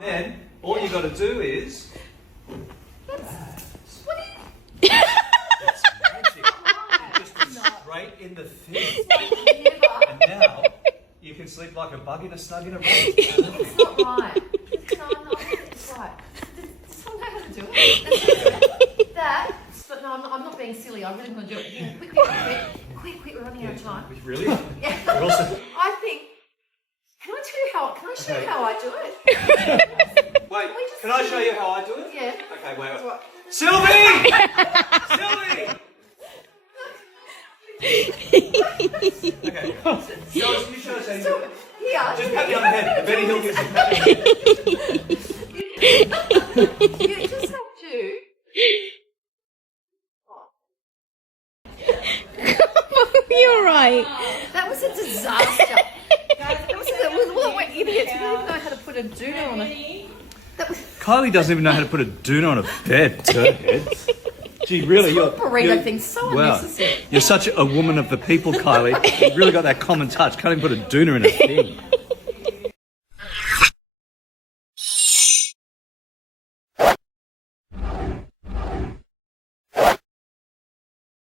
Then all you got to do is. That's magic. Just straight in the thing. And now you can sleep like a bug in a snug in a rug. It's not right. No, I don't think it's right. Does someone know how to do it? That. But no, I'm not being silly. I really want to do it. Yeah, quick, we're running out of time. Really? Yeah. I think. Can I show you how I do it? Wait, can I show you how I do it? Yeah. Okay, wait. Sylvie! Okay. You show us how you do it. Yeah. Just pat me on the head. Benny Hill gives you a pat. You just have to. You're right. That was a disaster. We're idiots. We don't even know how to put a doona on it. Kylie doesn't even know how to put a doona on a bed, turd. Gee, really, you're burrito thing's so unnecessary. You're such a woman of the people, Kylie. You've really got that common touch. Can't even put a doona in a thing.